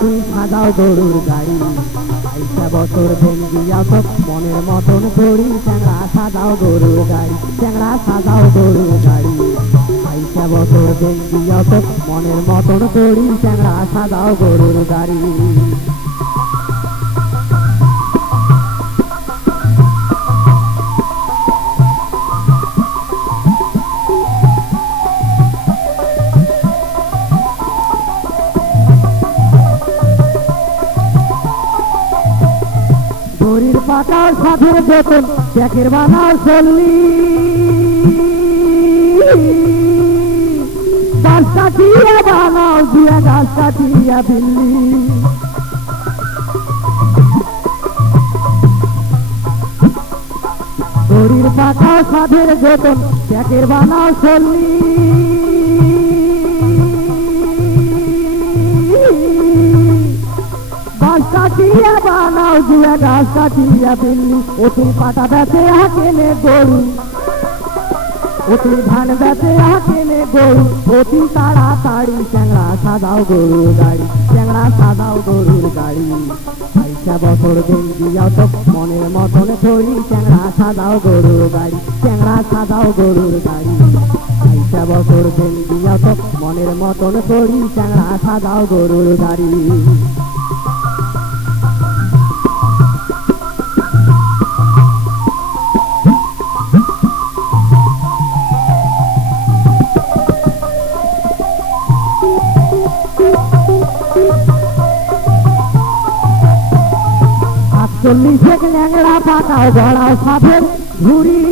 তুই সাজাও গরুর গাড়ি, 22 বছর ভেঙ্গিয়া তো মনের মতন করি। চ্যাংড়া সাজাও গরুর গাড়ি, চ্যাংড়া সাজাও গরুর গাড়ি, 22 বছর ভেঙ্গিয়া তো মনের মতন করি। চ্যাংড়া সাজাও গরুর গাড়ি। ঘড়ির পাতার সাথে যতন প্যাকের বানাও চললি, 5 কাঠিয়া বানাও দিয়া 10 কাঠিয়া বিল্লি। ঘড়ির পাতার সাথে যতন প্যাকের বানাও চললি, 5 কাঠিয়া বানাও দিয়া 10 কাঠিয়া বিল্লি। ও তুই পাটা বেঁচে কেনে গরু, ও তুই ধান বেঁচে কেনে গরু, অতি তাড়াতাড়ি। চ্যাংড়া সাজাও গরুর গাড়ি, চ্যাংড়া সাজাও গরুর গাড়ি, 22 বছর ভেঙ্গিয়া তো মনের মতন করি। চ্যাংড়া সাজাও গরুর গাড়ি, চ্যাংড়া সাজাও গরুর গাড়ি, 22 বছর ভেঙ্গিয়া তো মনের মতন করি। চ্যাংড়া সাজাও গরুর গাড়ি। চল্লিশে ল্যাংড়া পাকাও গড়াও সাধের ঘুরি,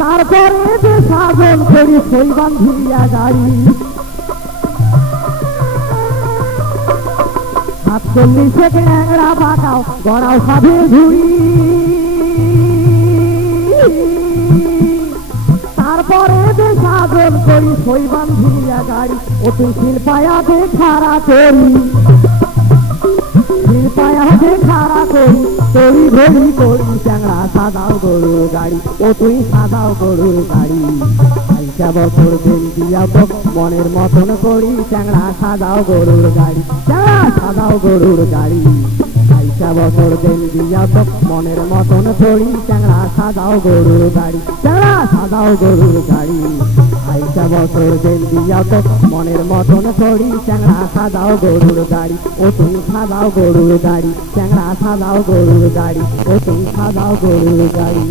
তারপরে যে সাধন করি সেই বান্ধিয়া গাড়ি। 40 ল্যাংড়া পাকাও গড়াও সাধের ঘুরি, তারপরে যে সাধন করি সই বান্ধিয়া গাড়ি। ও তুই শিল্পায়াতে খাড়া করি, শিল্পায়াতে খাড়া করি, তরি ঘড়ি করি। চ্যাংড়া সাজাও গরুর গাড়ি, ও তুই সাজাও গরুর গাড়ি, 22 বছর ভেঙ্গিয়া তো মনের মতন করি। চ্যাংড়া সাজাও গরুর গাড়ি, চ্যাংড়া সাজাও গরুর গাড়ি, 22 বছর ভেঙ্গিয়া তো মনের মতন করি। চ্যাংড়া সাজাও গরুর গাড়ি, চ্যাংড়া সাজাও গরুর গাড়ি, 22 বছর ভেঙ্গিয়া তো মনের মতন করি। চ্যাংড়া সাজাও গরুর গাড়ি, ও তুই সাজাও গরুর গাড়ি, চ্যাংড়া সাজাও গরুর গাড়ি, ও তুই সাজাও গরুর গাড়ি।